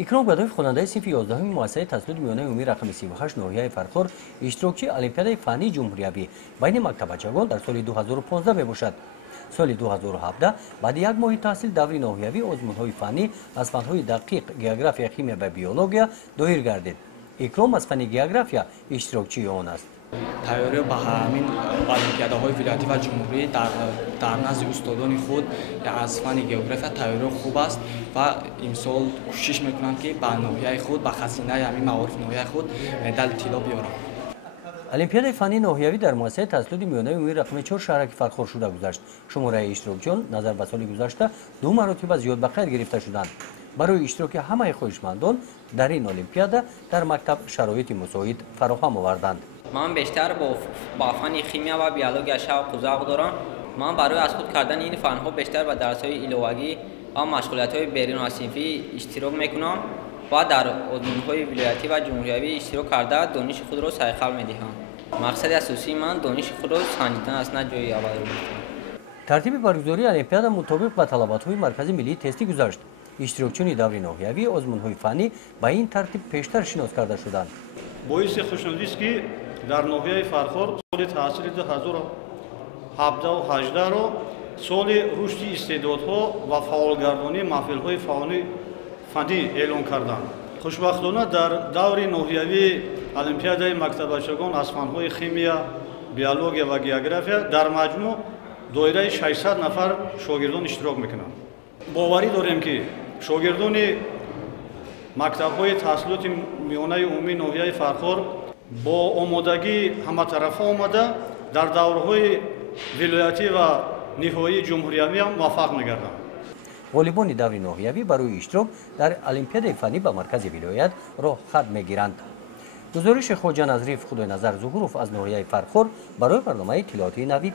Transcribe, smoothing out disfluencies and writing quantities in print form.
اکرام گدای خواننده صنف 11 مؤسسه تسلط میانه عمومی رقم 38 ناحیه فرخور اشتراکچی المپیاد فنی جمهوریوی بین مکتبچگان در سال 2015 میباشد. سال 2017 بعد یک ماه تحصیل دوره ناحیوی آزمون‌های فنی از فن‌های دقیق گیوگرافیا، شیمی و بیولوژیا دایر گردید. اکرام از فن گیوگرافیا اشتراکچی آن است. تیاری به همین المپیادهای ولایتی و جمهوری در نزد استادان خود از فن گیوگرافیا تیاری خوب است و امسال کوشش میکنند که به ناحیه خود به خزینه همین معارف ناحیه خود مدال طلا بیارند. المپیاد فنی ناحیوی در مؤسسه تسلط میانه عمومی رقم 4 شهرک فرخور شده گذشت. شماره اشتراکچیان نظر به سال گذشته 2 مراتب زیاد به خیر گرفته شدند. برای اشتراک همه خواهشمندان در این المپیاد در مکتب شرایط مساعد فراهم آوردند. من بیشتر با فن شیمی و بیولوژی شوق و ذوق دارم. من برای از خود کردن این فن‌ها بیشتر به درس‌های ایلوگی و مشغولیت‌های بیرون از صنفی اشتراک می‌کنم و در آزمون‌های ولایتی و جمهوریوی اشتراک کرده دانش خود را سرخل می‌دهم. مقصد اساسی من دانش خود را سنجیدن است، نه جای اول را. ترتیب برگزاری المپیاد مطابق با طلبات‌های مرکز ملی تستی گذشت. اشتراکچیان دوره ناحیوی آزمون‌های فنی با این ترتیب پیشتر شناس کرده شدند. باعث خوشنودی است که در ناحیه فرخور سال تحصیل 2017 و 2018 را سال رشد استعدادها و فعالگردانی محفل‌های فنی اعلام کردند. خوشبختانه در دوره ناحیوی المپیادهای مکتبچگان از فن‌های شیمی، بیولوژی و گیوگرافیا در مجموع دایره 600 نفر شاگردان اشتراک میکنند. باوری داریم که شاگردان مکتب‌های تحصیلات میانه عمومی ناحیه فرخور با آمادگی همه‌طرفه آمده در دوره‌های ولایتی و نهایی جمهوریوی هم موفق می‌گردند. غالبان دوره ناحیوی برای اشتراک در المپیاد فنی به مرکز ولایت راه خط می‌گیرند. گزارش خواجه نظریف خدای نظر ظهوروف از ناحیه فرخور برای برنامه اطلاعاتی نوید.